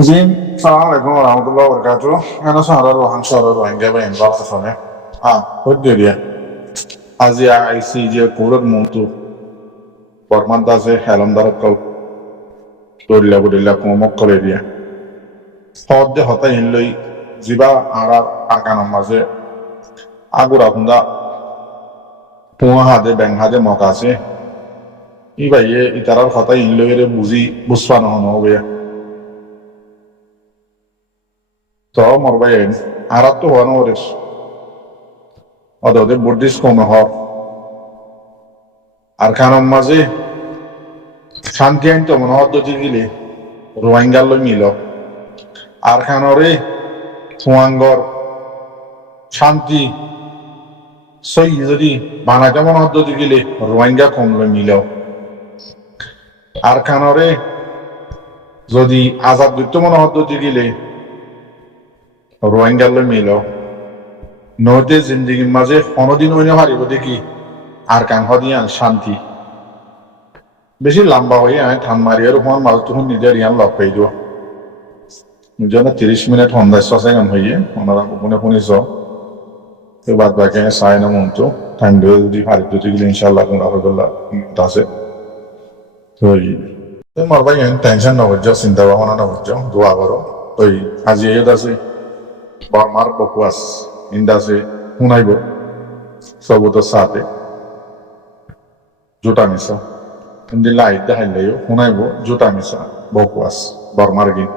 Zin, Assalamualaikum warahmatullahi wabarakatuh. Ana shahrar Rohingya ba in ba khasane. Hodde dia. Azia ICJ kurat muntu. Pormanda se halam darakal. Dorilla komok kore dia. Hodde hota inloi ziba ara akana maze agura hunda puha hade bang hade mokase. Iba ye itarar hota inloi re buzi busfana hono be. তো মরবাইন আরাত তো হওয়ানো ওরেস ওদের Buddhist কমে হর আর খানম মাঝে শান্তি আইন তো মনে হদ্দি গিলে রোহিঙ্গার লই মিল আর খানরে ফুয়াঙ্গর শান্তি সই যদি বানাইতে মনে হদ্দি গিলে রোহিঙ্গা কম লই মিল আর খানরে যদি আজাদ দিতে মনে হদ্দি গিলে রোহিঙ্গার লই মিল নদে জিন্দগির মাঝে কোনোদিন হইনে হারিব দেখি আর কান হদিয়ান শান্তি বেশি লম্বা হয়ে আমি ঠান মারি আর ওখান মাঝে তখন নিজের ইয়ান লক পাই দিব যেন 30 মিনিট হন্দায় সেকেন্ড হইয়ে ওনারা ওখানে শুনিছ তো বাদ বাকি চাই না মন তো টাইম দিয়ে যদি হারি দিতে গেলে ইনশাল্লাহ কোনো আফাদুল্লাহ আছে তো মারবাই টেনশন নবজ্জ চিন্তা ভাবনা নবজ্জ দোয়া করো ওই আজি এই আছে বর্মার বকুয়াস ইন্দাসে শুনাইব সবুতের সাথে জোটা মিশা ইন্দি লাইট দেখাইলেও শুনাইব জোটা মিশা বকুয়াস বর্মার গীত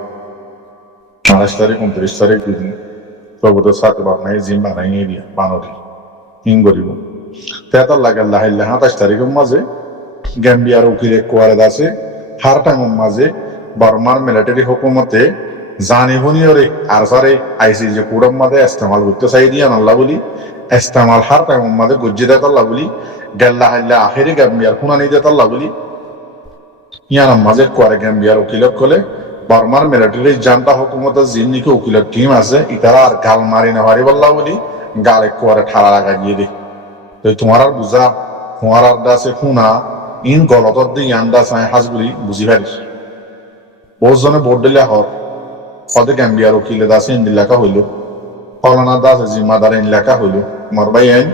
28 তারিখ 29 তারিখ দুদিন সবুতের সাথে বর্মায় জিম বানাই নিয়ে দিয়া বানরি হিং করিব তেতার লাগে লাহাইলে 27 তারিখের মাঝে গ্যাম্বিয়ার উকিলে কোয়ারেদ আছে হার টাইমের মাঝে বর্মার মিলিটারি হুকুমতে জানি ভনিয়রে আর সারে আইসি যে কুড়ম মাদে ইস্তেমাল করতে চাই দিয়া আল্লাহ বলি ইস্তেমাল হার টাইম মাদে গজ্জি দেত আল্লাহ বলি গেল্লা হাইল্লা আখেরি গ্যাম্বিয়ার খুনানি দেত আল্লাহ বলি ইয়ার মাঝে কোয়ারে গ্যাম্বিয়ার উকিলক কলে বর্মার মিলিটারি জান্তা হুকুমতের জিন্নিকে উকিলের টিম আছে ইতারা আর গাল মারি না পারি বললা বলি গালে কোয়ারে ঠাড়া লাগা দিয়ে দে তো তোমার আর বুঝা তোমার আর দাসে খুনা ইন গলতর দিয়ে ইয়ান্দা চাই হাজগুলি বুঝি পারিস বহুজনে ভোট দিলে হর পদে গ্যাম্বিয়ার উকিলে দাসে ইন্দি লেখা হইল কলনা দাসে জিম্মাদার ইন লেখা হইল মরবাই আইন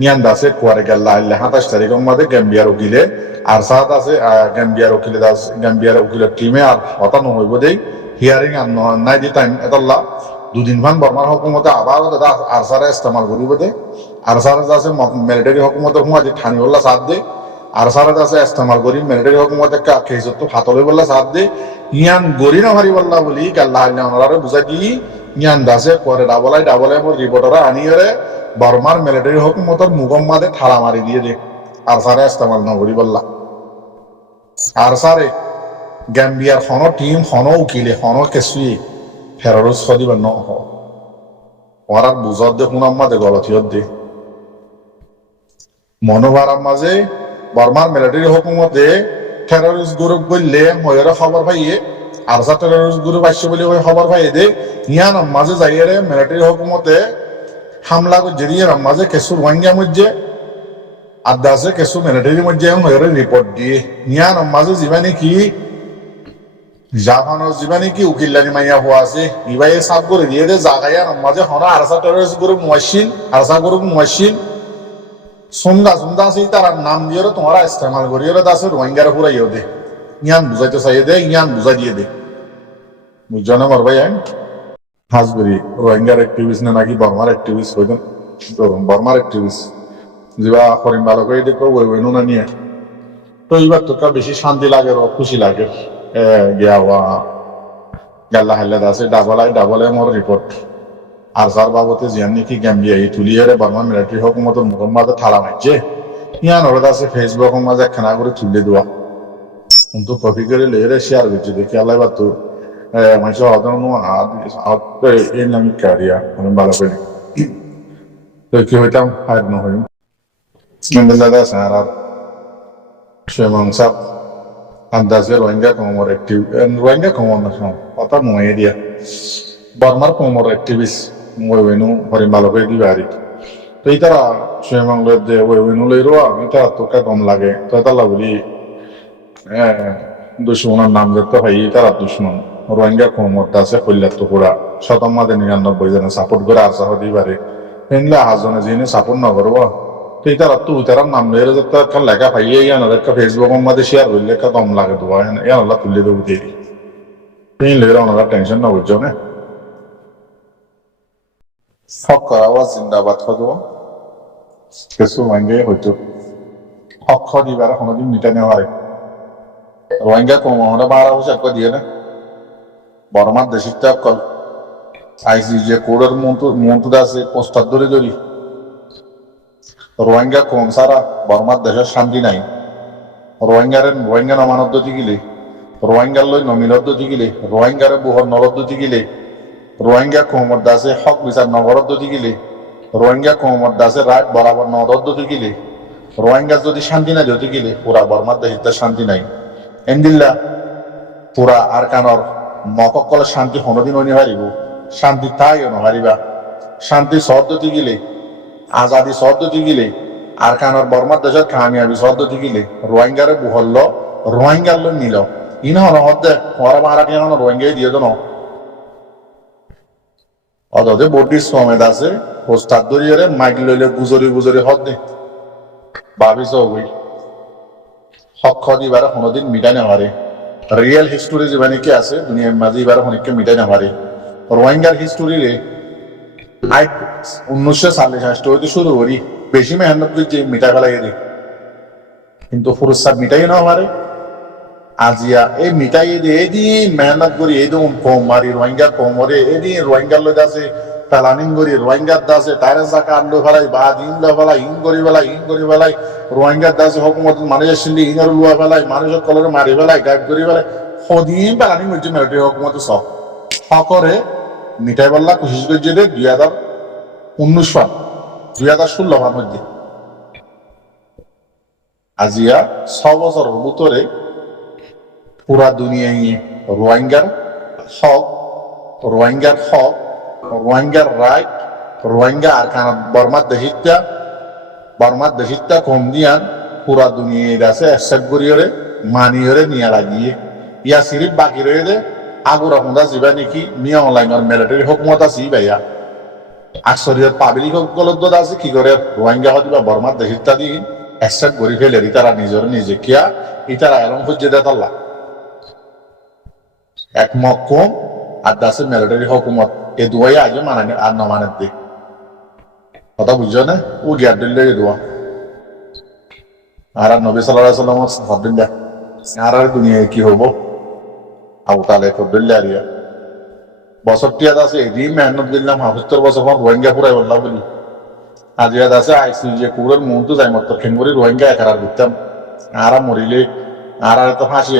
নিয়ান দাসে কুয়ারে গেল্লা 27 তারিখের মধ্যে গ্যাম্বিয়ার উকিলে আর সাত আছে গ্যাম্বিয়ার উকিলে দাস গ্যাম্বিয়ার উকিলের টিমে আর হতানো হইব দেই হিয়ারিং আর নাই দি টাইম এতল্লা দুদিন ভান বর্মার হুকুমতে আবার আর সারে ইস্তেমাল করিব দে আর সারে দাসে মিলিটারি হুকুমতের হুমাজি ঠানি বললা সাথ দে আর সারে দাসে ইস্তেমাল করি মিলিটারি হুকুমতে কেসত হাতলে বললা সাথ দে ইয়ান গরি না হারি বললা বলি গাল্লা হাল্লা ওনারা বুঝাই দি ইয়ান দাসে করে ডাবলাই রিপোর্টারা আনিয়ে বর্মার মিলিটারি হুকুমতের মুগম্মাদে ঠাড়া মারি দিয়ে দে আর সারে ইস্তেমাল না করি বললা আর সারে গ্যাম্বিয়ার হন টিম হন উকিলে হন কেসুই ফেরোজ সদিবার ন ওরা বুঝত দে কোন আম্মাদে গলতিয়ত দে মনোভারার মাঝে বর্মার মিলিটারি হুকুমতে টেরোরিস্ট গ্রুপ বললে ময়ূর খবর পাইয়ে আর যা টেরোরিস্ট গ্রুপ আসছে বলে ওই খবর পাইয়ে দে ইয়ান মাঝে যাইয়ে মিলিটারি হুকুমতে হামলা করে জেরিয়ে মাঝে কেসু রোহিঙ্গা মধ্যে আদা আছে কেসু মিলিটারি মধ্যে ময়ূর রিপোর্ট দিয়ে ইয়ান মাঝে জীবানি কি জাপানের জীবানি কি উকিল্লানি মাইয়া হওয়া আছে ইবাই সাফ করে দিয়ে দে জাগাইয়ার মাঝে হনা আরসা টেরোরিস্ট গ্রুপ মুয়াশিন আরসা গ্রুপ মুয়াশিন সুন্দা সেই তার নাম দিয়ে তোমরা ইস্তেমাল করিয়ে দাসে রোহিঙ্গার পুরাইও দে ইয়ান বুঝাইতে চাইয়ে দে ইয়ান বুঝাই দিয়ে দে বুঝছো না মরবাই হাজবরি রোহিঙ্গার অ্যাক্টিভিস্ট না নাকি বর্মার অ্যাক্টিভিস্ট হইতেন বর্মার অ্যাক্টিভিস্ট যেবা করিম ভালো করে দেখো ওই না নিয়ে তো এইবার তোকে বেশি শান্তি লাগে খুশি লাগে গিয়া হওয়া গাল্লা হাল্লা দাসে ডাবলাই মোর রিপোর্ট আর যার বাবতে জিয়ান নাকি গ্যাম্বিয়া এই তুলিয়ে বর্মা মিলিটারি হুকুমতের মুগম্মাদে ঠাড়া মারছে ইয়ান ওরা আছে ফেসবুক মাঝে একখানা করে তুলে দেওয়া কিন্তু কপি করে লেরে শেয়ার করছে দেখি আল্লাহ বা তো মানুষ এই নামি কারিয়া মানে ভালো করে তো কি হইতাম হার ন হইম দাদা স্যার আর মাংসা আন্দাজে রোহিঙ্গা কমর অ্যাক্টিভ রোহিঙ্গা কমর না কথা নয় দিয়া বর্মার কমর অ্যাক্টিভিস্ট ওইনু হরিম ভালো করে দিবে আর তো এই তারা সুয়েমাংলের যে ওইনু লই রোয়া এটা তোকে কম লাগে তো তালা বলি দুশ্মনের নাম যেতে হয় তারা দুশ্মন রোহিঙ্গা কৌমত আছে কল্যাণ টুকুরা শতম মাদে 99 জনে সাপোর্ট করে আসা হতে পারে এনলে আহাজনে যিনি সাপোর্ট না করবো তো তারা তো তারা নাম লইলে তো একটা লেখা পাইয়ে ইয়ানোর একটা ফেসবুক মধ্যে শেয়ার করলে একটা দম লাগে দেওয়া ইয়ানোলা তুলে দেবো দিয়ে এই লেগে ওনারা টেনশন না বুঝছো না হক করাওয়া জিন্দাবাদ হতো কিছু রোহিঙ্গাই হইতো হক দিবার কোনোদিন মিটানে হয় রোহিঙ্গা কমরা 12 বছর একবার দিয়ে না বর্মার দেশিত কল আইসিজে কোডের মন্ত্র আছে প্রস্তাব ধরে ধরি রোহিঙ্গা কম সারা বর্মার দেশের শান্তি নাই রোহিঙ্গা নমানদ্দতি গিলে রোহিঙ্গার লই নমিনদ্দতি গিলে রোহিঙ্গারে বুহর নলদ্দতি গিলে রোহিঙ্গা কমর দাসে হক বিচার নগরদ্দতি গিলে রোহিঙ্গা কমর দাসে রাত বরাবর নদদ্দতি গিলে রোহিঙ্গা যদি শান্তি না যদি গিলে পুরা বর্মার দেশিত শান্তি নাই এন্দিল্লা পুরা আর কানর মককল শান্তি কোনোদিন অনি হারিব শান্তি তাই নহারিবা শান্তি সদ্যতি গিলে আজাদি সদ্যতি গিলে আর কানর বর্মার দেশের কামিয়াবি সদ্যতি গিলে রোহিঙ্গারে বুহল্ল রোহিঙ্গার লো নিল ইন হনহদ্দে ওরা মারাঠি এখন রোহিঙ্গাই দিয়ে তো ন অদে বডি সমেদ আছে পোস্টার দরিয়ে মাইক লইলে গুজরি হদ্দে ভাবিস ওই হক দিবার কোনোদিন মিটাই না পারে রিয়েল হিস্টোরি যেভাবে কি আছে দুনিয়ার মাঝে এবার অনেককে মিটাই না পারে রোহিঙ্গার হিস্টোরি রে 1940 হইতে শুরু করি বেশি মেহনত করছে মিটাই ফেলাই দি কিন্তু ফুরুসাদ মিটাই না পারে আজিয়া এই মিটাই দিয়ে এদিন মেহনত করি এইদিন কম মারি রোহিঙ্গা কম মরে এদিন রোহিঙ্গার লোক আছে প্যালানিং করি রোহিঙ্গার দাসে তারে জাকা আনলো ফেলাই বা দিন ফেলাই ইন করি ফেলাই রোহিঙ্গার দাসে হকুমত মানুষের সিন্দি ইনের লুয়া ফেলাই মানুষের কলরে মারি ফেলাই গাইড করি ফেলাই সদিন প্যালানিং করছে মেলটি হকুমত সব সকরে মিটাই পাল্লা কোশিশ করছে রে 2019 সাল 2016 সাল মধ্যে আজিয়া 6 বছরের ভিতরে পুরা দুনিয়ায় রোহিঙ্গার হক রোহিঙ্গার রাইট রোহিঙ্গা আর কানা বর্মার দেশিতা কম দিয়ান পুরা দুনিয়ায় আছে অ্যাকসেপ্ট করিয়ে মানিয়ে নিয়ে লাগিয়ে ইয়া সিরিফ বাকি রয়ে দে আগুরা হুঁদা যাবা নাকি মিয়া অনলাইনের মিলিটারি হুকুমত আছে ভাইয়া আকসরিয়ত পাবলিক সকলত আছে কি করে রোহিঙ্গা হতে বা বর্মার দেশিতা দি অ্যাকসেপ্ট করি ফেলে তারা নিজে কিয়া ইতারা এরম খুঁজে দেয় তাল্লা এক মক্কম আর দাসে মিলিটারি হুকুমত এ দুয়াই আগে মানানি আর নমানের দিক কথা বুঝছো না ও গিয়ার দিল্লে দোয়া আর নবী সাল্লাল্লাহু আলাইহি ওয়াসাল্লাম ভাববেন দেখ আর দুনিয়ায় কি হবো আবু তালে করদিল্লে আরিয়া বছরটি আছে এদিন মেহনত দিলাম 75 বছর পর রোহিঙ্গা পুরাই বললাম বলি আজ আছে আইসি যে কুরের মন তো যাই মতো খেঙ্গুরি রোহিঙ্গা একার দিতাম আর মরিলে আর তো ফাঁসি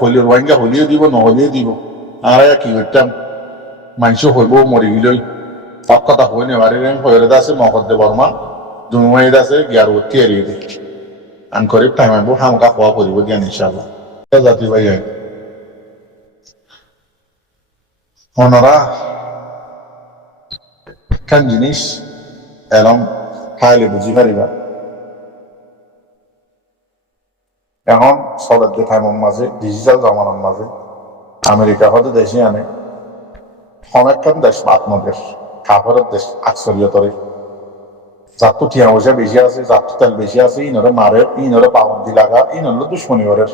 হলি রোহিঙ্গা হলিও দিব নহলিও দিব আর কি করতাম মানুষ হইব মরি গিলই সব কথা হই নেবারে হয়ে আছে মকদ্দে বর্মা দুমাই আছে গিয়ার উঠি এড়িয়ে দে আন করিব টাইম আইব হামকা খোয়া করিব জ্ঞান ইনশাল্লাহ জাতি ভাই ওনারা একখান জিনিস এরম খাইলে বুঝি পারিবা এখন সদার্য টাইমের মাঝে ডিজিটাল জামানার মাঝে আমেরিকা হয়তো দেশে আনে অনেকখান দেশ আত্মদেশ কাপড়ের দেশ আকসরিয়তরে যার তো টিয়া পয়সা বেশি আছে যার তো তেল বেশি আছে ইনরে মারে ইনরে পাবন্দি লাগা ইনর দুশ্মনী ঘরের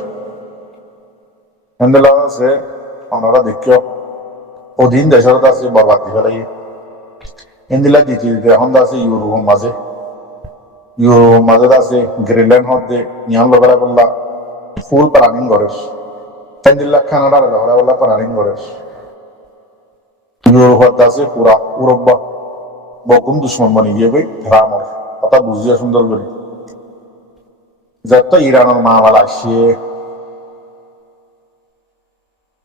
হেন্দেলা আছে ওনারা দেখিও অধীন দেশের আছে বরবাদ দি ফেলাই ইন্দিলা দ্বিতীয় এখন আছে ইউরোপ মাঝে আছে গ্রিনল্যান্ড হতে নিয়ম লগরা বললা ফুল প্রাণিং ঘরের হেন্দিল্লা কানাডা লগরা বললা প্রাণিং ঘরের ইউরোপ আছে পুরা উরব্বা বকুন দুশ্মন বনি গিয়ে বই রামর কথা বুঝিয়া সুন্দর করি যত ইরানের মামালা আসছে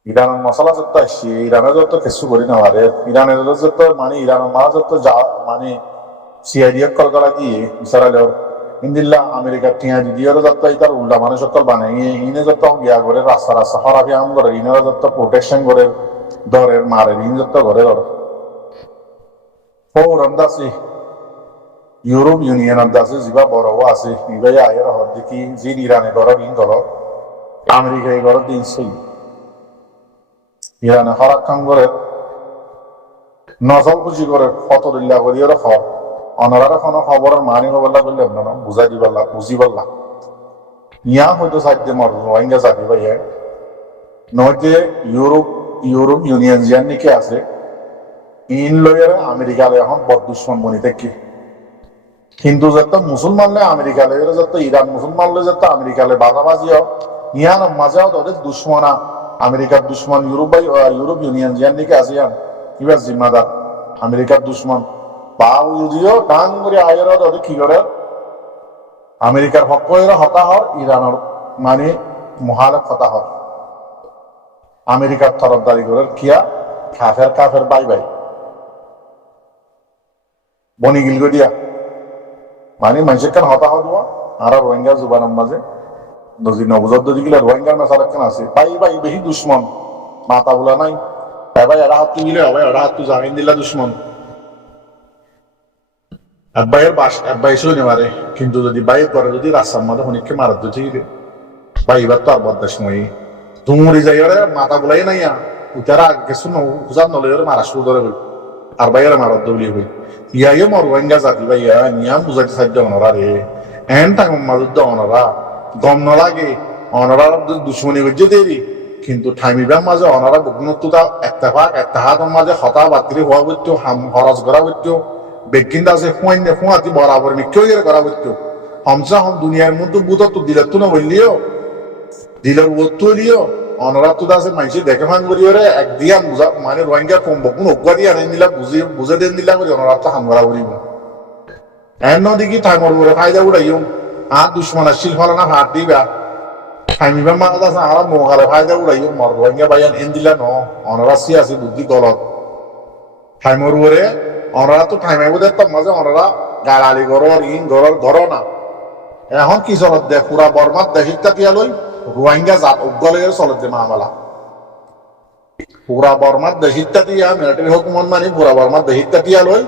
ইরানের মশলা যত আসছে ইরানের যত কিছু করি না পারে ইরানের যত মানে ইরানের মা যত যা মানে সিআইডিএফ কলকাতা দিয়ে ইসরায়েলের ইন্দিল্লা আমেরিকার টিয়া দিদিওর যত ইতার উল্টা মানুষ সকল বানাই ইনে যত গিয়া করে রাস্তা হরাবি আম করে ইনের যত প্রোটেকশন করে ধরের মারে ইন যত ঘরে দাসি ইউরোপ ইউনিয়নের দাসে যা বড় আছে ইবাই আয়ের হর দেখি যে ইরানে ঘর ইন ঘর আমেরিকায় ঘর দিন সেই ইরানে হরাক কাম করে নজল বুঝি করে কত দিল্লা করিয়ে খবর অনারা কোনো খবরের মানি হবল্লা করলে না বুঝাই দিবাল্লা বুঝি পারলা ইয়া হয়তো সাহায্য মর রোহিঙ্গা জাতি ভাই নয়তে ইউরোপ ইউনিয়ন জিয়ান নিকে আছে ইন লয়ের আমেরিকা লয় এখন বদ দুশ্মন বনি থেকে হিন্দু যত মুসলমান লয় আমেরিকা লয় যত ইরান মুসলমান লয় যত আমেরিকা লয় বাজাবাজি হোক ইয়ান মাঝেও তাদের দুশ্মনা আমেরিকার দুশ্মন ইউরোপ ইউনিয়ন জিয়ান নিকে আছে ইয়ান কিবা জিম্মাদার আমেরিকার দুশ্মন বা যদিও ডান করে আয়ের তাদের কি করে আমেরিকার পক্ষের হতাহর ইরানের মানে মহালক হতাহর আমেরিকার তরফদারি করে কিয়া কাফের বাই বাই বনি গিল দিয়া মানে মানুষের কেন হতাহর দেওয়া আর রোহিঙ্গা জুবানের মাঝে নবজাত যদি গিলা রোহিঙ্গার মেসালাক কেন আছে বাই বেশি দুশ্মন মাতা বলা নাই ভাই এরা হাত গিলে ভাই এরা হাত জামিন দিলা দুশ্মন আব্বাই শুনে মারে কিন্তু যদি বাইর করে যদি রাস্তার মধ্যে অনেককে মারার দিতে ভাই এবার তো আর বদাস মই তুমরি যাই মাথা বলাই নাই উতারা কিছু উজার নলে মারা শুরু করে আর বাইরে মারার দৌলি হই ইয়াইও মর রোহিঙ্গা জাতি ভাই নিয়াম বুঝাইতে সাহায্য অনরা রে এন টাইম মাজুদ্দ অনরা গম নলাগে অনরা দুশ্মনী গজ্জে দেরি কিন্তু ঠাইমিবার মাঝে অনরা গুণত্বতা একটাহাতের মাঝে হতা বাতিল হওয়া বলতো হরজ করা বলতো বেকিন্দা আছে ফুঁয়াতি বরাবর মিক্কেও করা বলতো হমসা হম দুনিয়ার মধ্যে বুধ তো দিলের তো না বললিও দিলের বলিও অনরা তো আছে মানুষ দেখে ফান করি রে একদিন বুঝা মানে রোহিঙ্গা কম বকুন অগুয়া দিয়ে আনি নিলা বুঝে দেন দিলা করি অনরা তো হাম করা করিব এর নদীকি ঠাইমর করে ফায়দা উড়াইও আর দুশ্মন আসছিল ফলানা হাত দিবা ঠাইমিবার মাছ আছে আর মোগালে ফায়দা উড়াইও মর রোহিঙ্গা বাইয়ান এন দিলা ন অনরা সি আছে বুদ্ধি গলত ঠাইমর করে অনরা তো ঠাইমাই বোধ তো মাঝে অনরা গাড়ালি ঘর ইন ঘর না এখন কি চলত দে পুরা বর্মাত দেশিকটা তিয়ালৈ রোহিঙ্গা জাত উজ্জ্বলের চলত দে মামলা পুরা বর্মাত দেশিকটা তিয়া মিলিটারি হুকুমত মানে পুরা বর্মাত দেশিকটা তিয়ালৈ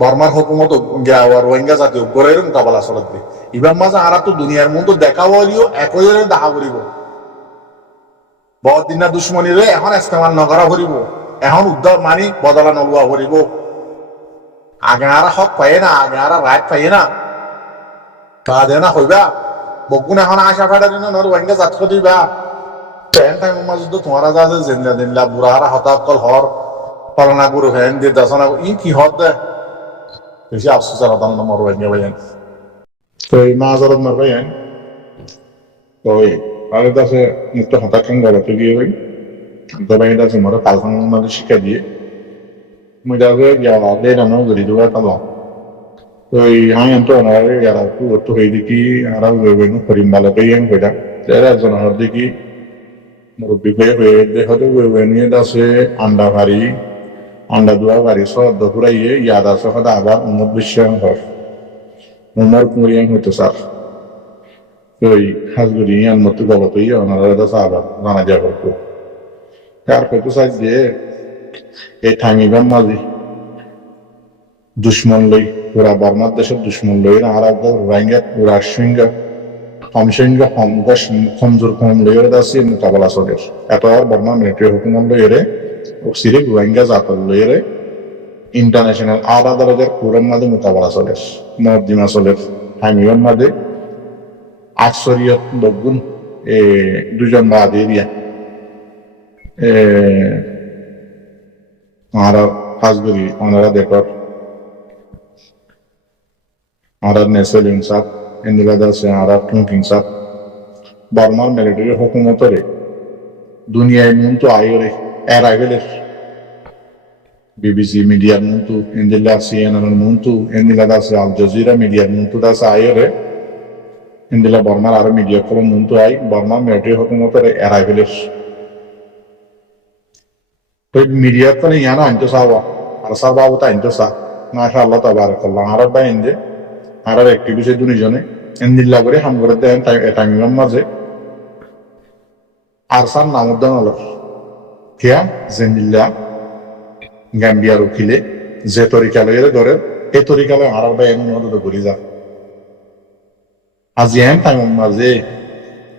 বর্মার হুকুমত রোহিঙ্গা জাতি উজ্জ্বলের মোকাবেলা চলত দে ইবার মাঝে আর তো দুনিয়ার মধ্যে দেখা হলিও একই দেখা করিব বহুত দিনা দুশ্মনীরে এখন ইস্তেমাল নকরা করিব এখন উদ্ধার মানি বদলা নলোৱা করিব আগে আর হক পাই না আগে আর রাইট পাই না তা দে না হইবা বকুন এখন আশা ফাটা দিন রোহিঙ্গা জাত দিবা ট্রেন টাইম মাজুদ তোমারা যা আছে জেন্দা দিনলা বুড়াহারা হতাকল হর ফলনা গুরু ফেন দিয়ে দাসনা ই কি হত দে বেশি আফসোস আর হতাল নম্বর রোহিঙ্গা ভাইয়ান তো এই মাজারত মার ভাইয়ান তো আগে দাসে মুক্ত হতাকান গলাতে গিয়ে হই তো ভাই দাসে মরে পালখান মাঝে শিক্ষা দিয়ে মুই দাসে গেলা দে না গরি দুয়া কালো তো yang itu orang ya aku waktu hari ini orang wewengu perimbala yang beda. Saya jangan hari ini merugi kaya deh hari wewengu itu se anda dua hari so dohura ye ya ada so ada abar umur bisyang har umur kemudian itu sar. So hasbudi yang mutu kalau tu ya orang ada sahabat mana jago tu. Karena itu saja tangi gamali दुश्मन लई पूरा Burma देशर दुश्मन लई ना आरा रंगे पूरा शिंगा कमजोर कम लई दासी मुकाबला चले एतो और बर्मा मिलिटारी हुकुमत लई रे सिर्फ रंगे जात लई रे इंटरनेशनल आधा दरजार पूरा मादे मुकाबला चले मदिना चले हामियन मादे आश्चर्य बगुन दुजन बादे दिया आरा हाजबरी अनारा देखर Arab nesel insaf, Indilada se Arab tunk insaf, Burma military hukumatore, dunia muntu ayore, arrival BBC media muntu, Indila CNN muntu, Indilada se Al Jazeera media muntu da se ayore, Indila Burma Arab media kolo muntu ay, Burma military hukumatore arrival तो media तो नहीं याना अंजो सावा, अरसा बाबू ता अंजो सा, माशाअल्लाह तबारकल्लाह Arab bye इंजे আর activity দুইজনে এন্দিল্লা করে হাম করে দেন টাইমিং মাঝে আর সার নামুদ্দান হলো কিয়া জেন্দিল্লা গাম্বিয়ার উকিলে যে তরিকালয়ের ধরে এই তরিকালয় আর বা এমন মতো ঘুরে যা আজ এন টাইম মাঝে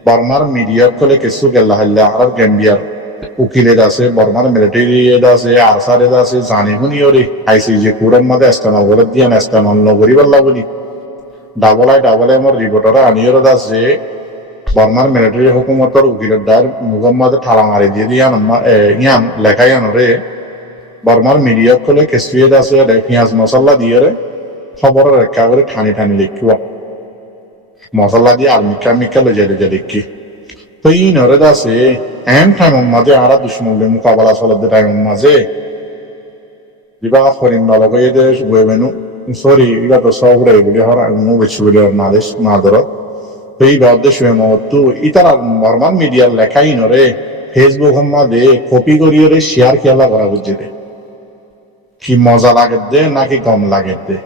বার্মার মিডিয়া কলে কিছু গেল্লা হাল্লা আর গাম্বিয়ার উকিলের আছে বর্মার মিলিটারি আছে আরসার আছে জানি শুনি ওরে আইসিজি কোডের মধ্যে ইস্তেমাল করে দিয়ে ইস্তেমাল নগরী বললা বলি ডাবল আই মোর রিপোর্টার আনিয়র আছে বর্মার মিলিটারি হুকুমতর উকিলের দার মুগম্মদ ঠালা মারি দিয়ে দিয়ান ইয়ান লেখাই আনরে বর্মার মিডিয়া খোলে কেসুয়েদ আছে পেঁয়াজ মশলা দিয়ে খবরের রেখা করে ঠানি ঠানি লিখিব মশলা দিয়ে আর মিকা লজে লিখি তো ই নরে আছে এন টাইম মাঝে আর দুশ্মনলে মোকাবেলা চলতে টাইম মাঝে বিবাহ করিম বালক এদের বইবেনু সরি ইবা তো সব রে বলি হর মু বেশি বলি নাদেশ না ধর তো এই বাদ্যে শুয়ে মহত্তু ইতারা বর্মার মিডিয়ার লেখাই নরে ফেসবুক মাঝে কপি করিয়ে শেয়ার খেলা করা বুঝছে কি মজা লাগে দে নাকি কম লাগে দে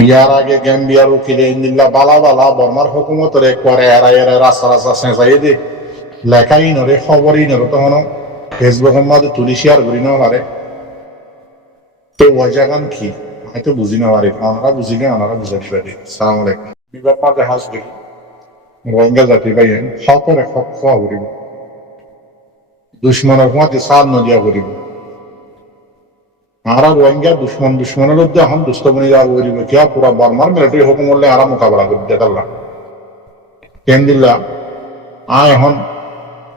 ইয়ার আগে গ্যাম্বিয়ার উকিলে ইন্দিল্লা বালা বর্মার হুকুমতের একবারে এরা রাস্তা চেঁচাই দে লেখাই নরে খবরই নরে তখন ফেসবুকের মাঝে তুলি শেয়ার করি না পারে তো ওয়াজাগান কি আমি তো বুঝি না পারি ওনারা বুঝিলে ওনারা বুঝাতে পারি সালাম আলাইকুম বিবাদ মাঝে হাস দেখি রোহিঙ্গা জাতি ভাই সকলে খাওয়া করিব দুশ্মনের মাঝে সার নদিয়া করিব আর রোহিঙ্গা দুশ্মনের মধ্যে এখন দুস্তবনী যাওয়া করিব কিয়া পুরা বর্মার মিলিটারি হুকুম করলে আর মোকাবেলা করি দেখাল্লা কেন দিল্লা এখন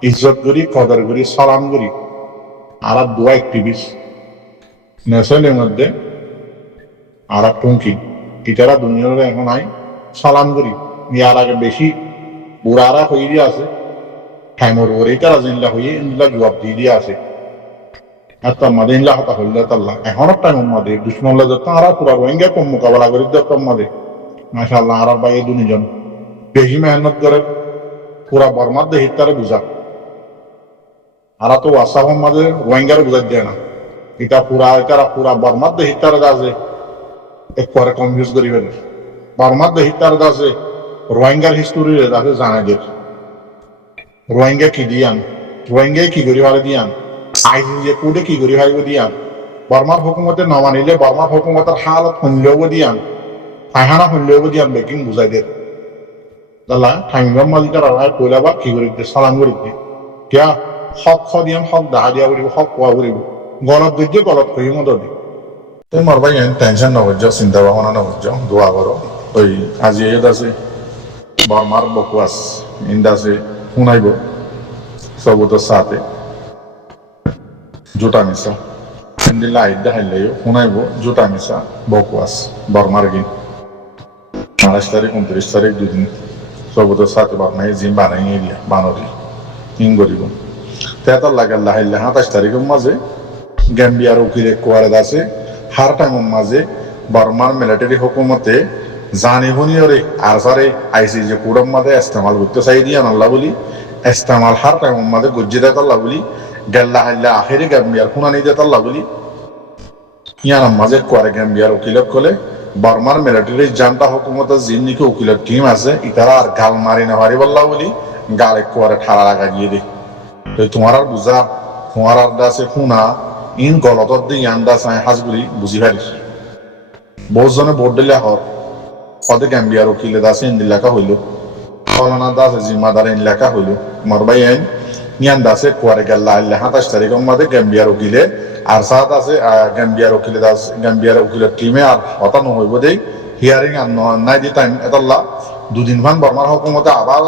ইজ্জত করি কদর করি সালাম করি আর দোয়া অ্যাক্টিভিস্ট নেশনের মধ্যে আর টুঙ্কি ইটারা দুনিয়ার এখন আই সালাম করি ইয়ার আগে বেশি বুড়ারা হয়ে দিয়ে আছে টাইমর ওরে তারা জিল্লা হয়ে ইন্দিলা জবাব দিয়ে দিয়ে আছে আর তোমাদের ইল্লা হতা হল্লা তাল্লা এখনো টাইম আমাদের দুশ্মনলা যত আর পুরা রোহিঙ্গা কম মোকাবেলা করি যত আমাদের মাশাআল্লাহ আর ভাই দুজন বেশি মেহনত করে পুরা বর্মার দেহ তারা বুঝা আর তো ওয়াসাফ আমাদের রোহিঙ্গার বুঝাই দেয় না এটা পুরা বর্মার দেহ তারা আছে একবারে কনফিউজ করি ফেলে বর্মার দেহ তারা আছে রোহিঙ্গার হিস্টোরি আছে জানাদের রোহিঙ্গা কি দিয়ান রোহিঙ্গায় কি করি ভালো দিয়ান আইসিজে কোডে কি করি ভাইব দিয়ান বর্মার হুকুমতে নমানিলে বর্মার হুকুমতের হালত শুনলেও দিয়ান ফাইহানা শুনলেও দিয়ান বেকিং বুঝাই দে দাল্লা ঠাইমিবাম মালিকার আর কইলাবা কি করি দে সালাম করি দে কিয়া হক দিয়ান হক দাহা দিয়া করিব হক কোয়া করিব গলত দিতে গলত কই মত দি তুই মারবাই টেনশন নবজ্জ চিন্তা ভাবনা নবজ্জ দোয়া করো ওই আজি এদ আছে বর্মার বকুয়াস ইন্দাসে শুনাইব সবুতের সাথে জোটা মিশা ইন্দিল্লা আইডা হাইলাইও শুনাইব জোটা মিশা বকুয়াস বর্মার গিন 28 তারিখ 29 তারিখ দুদিন সবুতের সাথে বানাই জিম বানাই এরিয়া বানরি ইং করিব তেতার লাগে আল্লাহ 27 তারিখের মাঝে গ্যাম্বিয়ার উকিলে কোয়ারেদ আছে হার টাইমের মাঝে বর্মার মিলিটারি হুকুমতে জানি শুনিয়রে আর সারে আইসিজি কোডের মাঝে ইস্তেমাল করতে চাই দিয়ে আল্লাহ বলি ইস্তেমাল হার টাইমের মাঝে গজ্জি দেয় আল্লাহ বলি গেল্লা হাইল্লা আখেরি গ্যাম্বিয়ার শুনানি দেয় আল্লাহ বলি ইয়ার মাঝে কোয়ারে গ্যাম্বিয়ার উকিলত কলে বর্মার মিলিটারি জান্তা হুকুমতের জিন নিকে উকিলের টিম আছে ইতারা আর গাল মারি না পারি বললা বলি গালে কোয়ারে ঠাড়া লাগা গিয়ে দে তো তোমার আর বুঝা তোমার আর দাসে শুনা ইন গলতর দিয়ে ইয়ান্দা চাই হাজগুলি বুঝি পারিস বহুজনে ভোট দিলে হর পদে গ্যাম্বিয়ার উকিলে দাসে ইন্দি লেখা হইল ফলানা দাসে জিম্মাদার ইন লেখা হইল মরবাই আইন ইয়ান দাসে কোয়ারে গেল্লা 27 তারিখের মধ্যে গ্যাম্বিয়ার উকিলে আর সাত আছে গ্যাম্বিয়ার উকিলে দাস গ্যাম্বিয়ার উকিলের টিমে আর হতানো হইব দেই হিয়ারিং আর নাই দি টাইম এতাল্লা দুদিন মান বর্মার হুকুমতে আবার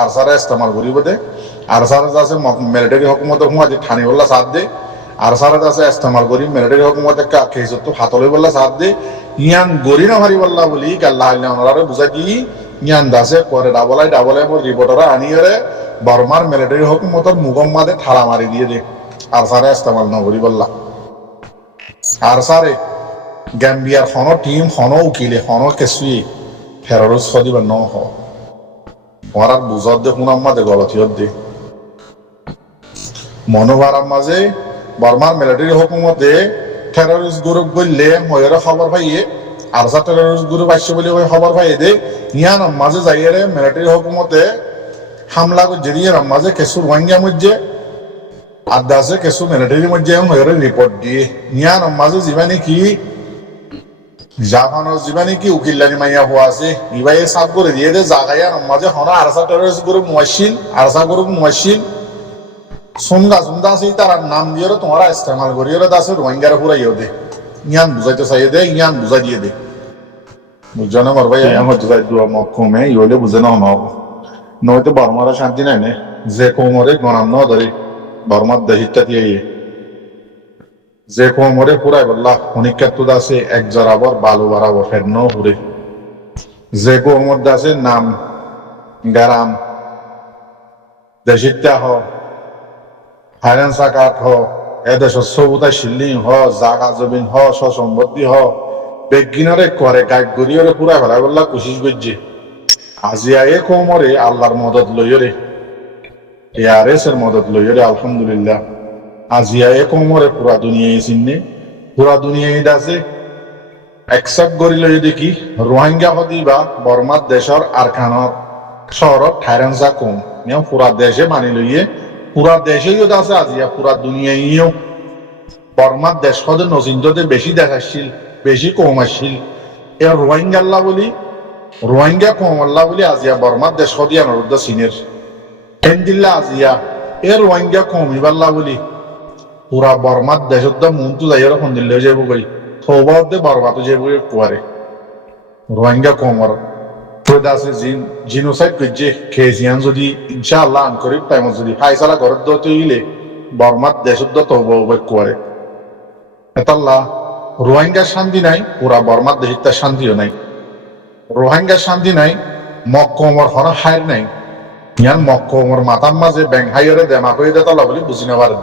আর সারা ইস্তেমাল করিব দে আর সারা আছে মিলিটারি হুকুমতে হুঁয়া ঠানি বললা সাথ দে আর সারা আছে ইস্তেমাল করি মিলিটারি হুকুমতে কেসত হাতলে বললা সাথ দে ইয়ান গরি না হারি বললা বলি গাল্লা হাইলা ওনারে বুঝাই দি ইয়ান দাসে পরে ডাবলাই মোর রিপোর্টাররা আনিয়ে বর্মার মিলিটারি হুকুমতের মুগম্মাদে ঠাড়া মারি দিয়ে দে আর সারা ইস্তেমাল নগরী বললা আর সারে গ্যাম্বিয়ার হন টিম হন উকিলে হন কেসুই ফেরোজ সদিবা ন হ ওরার বুঝত দে শুনাম মাঝে গলতিয়ত দে মনোভারার মাঝে বর্মার মিলিটারি হুকুমতে টেরোরিস্ট গ্রুপ বললে ময়ের খবর পাইয়ে আর সা টেরোরিস্ট গ্রুপ আসছে বলে ওই খবর পাইয়ে দে ইয়ান মাঝে যাইয়ে মিলিটারি হুকুমতে হামলা করছে দিয়ে মাঝে কেসুর রোহিঙ্গা মধ্যে আদা আছে কেসু মিলিটারির মধ্যে ময়ের রিপোর্ট দিয়ে ইয়ান মাঝে জীবানি কি জাপানের জীবানি কি উকিল্লানি মাইয়া হওয়া আছে ইবাই সাফ করে দিয়ে দে জাগাইয়ার মাঝে হনা আরসা টেরোরিস্ট গ্রুপ মুয়াশিল আরসা গ্রুপ মুয়াশিল সুন্দা আছে তার নাম দিয়ে তোমরা ইস্তেমাল করিয়ে দাসে রোহিঙ্গারা পুরাইও দে ইয়ান বুঝাইতে চাইয়ে দে ইয়ান বুঝাই দিয়ে দে বুঝছো না মার ভাই আমার বুঝাই দুয়া মকমে ইহলে বুঝে না হব নয়তো বর্মারা শান্তি নাই নে যে কোমরে গণাম ন ধরে বর্মার দেহিটা দিয়ে যে কোমরে পুরাই বললা অনিকাত্ত দাসে এক জরাবর বালু বারাবর ফের ন হুরে যে কোমর দাসে নাম গারাম দেশিত্যা হ ফাইন্যান্স কার্ড হ এদেশের সবুতায় শিল্লিং হ জাগা জমিন হ সসম্পত্তি হ বেগিনরে করে গাইড গরিয়রে পুরা ফেলা বললা কোশিস করছে আজিয়া এ কোমরে আল্লাহর মদত লইরে এআরএস এর মদত লইরে আলহামদুলিল্লাহ আজিয়া এ কোমরে পুরা দুনিয়ায় চিননে পুরা দুনিয়ায় আছে একসেপ্ট করি লই দেখি রোহিঙ্গা হদি বা বর্মার দেশর আরকানর শহরত ঠাইরানসা কম পুরা দেশে মানি লইয়ে পুরা দেশেই আছে আজিয়া পুরা দুনিয়ায়ও বর্মার দেশ হদে নচিন্ততে বেশি দেশ আসছিল বেশি কম আসছিল এর রোহিঙ্গাল্লা বলি রোহিঙ্গা কম আল্লাহ বলি আজিয়া বর্মার দেশ হদিয়া নরুদ্দ চীনের হেন্দিল্লা আজিয়া এ রোহিঙ্গা কম ইবাল্লা বলি পুরা বর্মার দেশত মনটো যাইয়ের সন্দিল্লে যাব গই সৌবাদে বর্মাতো যাব কুয়ারে রোহিঙ্গা কমর আছে জিনোসাইড করছে খেয়েছিয়ান যদি ইনশাআল্লাহ আনকরিব টাইমত যদি ফাইসালা ঘরত দতে গেলে বর্মার দেশত তৌবা কুয়ারে এতাল্লা রোহিঙ্গার শান্তি নাই পুরা বর্মার দেশিতার শান্তিও নাই রোহিঙ্গার শান্তি নাই মক্কমর হর হায়ের নাই ইয়ান মক্কমর মাতার মাঝে ব্যাং হাইরে দেমা করে দেতালা বলি বুঝি না পারে